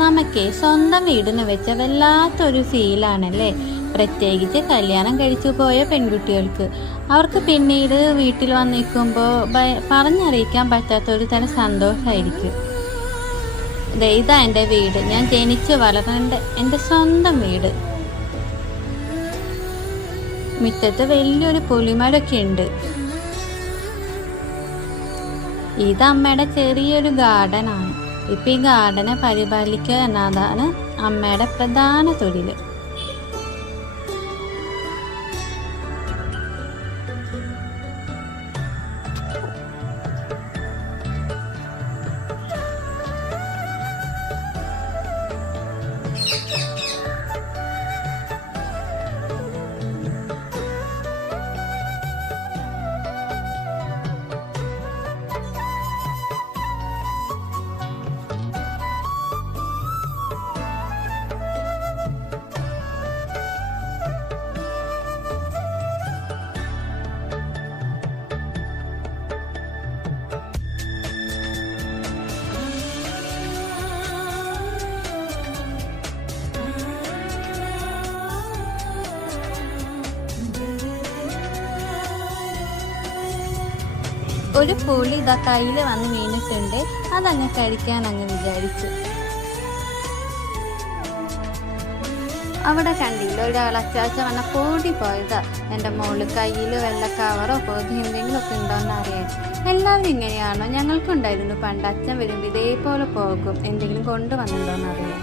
നമുക്കേ സ്വന്തം വീടിന് വെച്ച വല്ലാത്തൊരു ഫീലാണല്ലേ, പ്രത്യേകിച്ച് കല്യാണം കഴിച്ചു പോയ പെൺകുട്ടികൾക്ക്. അവർക്ക് പിന്നീട് വീട്ടിൽ വന്നിരിക്കുമ്പോൾ പറഞ്ഞറിയിക്കാൻ പറ്റാത്തൊരു തരം സന്തോഷമായിരിക്കും. ഇതാ എൻ്റെ വീട്, ഞാൻ ജനിച്ചു വളർന്ന എൻ്റെ സ്വന്തം വീട്. മുറ്റത്ത് വലിയൊരു പുലിമരമൊക്കെ ഉണ്ട്. ഇത് അമ്മയുടെ ചെറിയൊരു ഗാർഡനാണ്. ഇപ്പം ഈ ഗാർഡനെ പരിപാലിക്കുക എന്നതാണ് അമ്മയുടെ പ്രധാന തൊഴിൽ. ഒരു പുളി ഇതാ കയ്യിൽ വന്ന് വീണിട്ടുണ്ട്. അതങ്ങ് കഴിക്കാൻ അങ്ങ് വിചാരിച്ചു. അവിടെ കണ്ടില്ല, ഒരാൾ അച്ചാച്ച വന്ന കൂടി പോയതാ. എൻ്റെ മോള് കയ്യിൽ വെള്ള കവറോ പൊതി എന്തെങ്കിലും ഒക്കെ ഉണ്ടോയെന്ന് അറിയാൻ. എല്ലാവരും ഇങ്ങനെയാണോ? ഞങ്ങൾക്കുണ്ടായിരുന്നു പണ്ട്. അച്ഛൻ വരുമ്പോൾ ഇതേപോലെ പോകും, എന്തെങ്കിലും കൊണ്ടുവന്നിട്ടുണ്ടോയെന്ന് അറിയാം.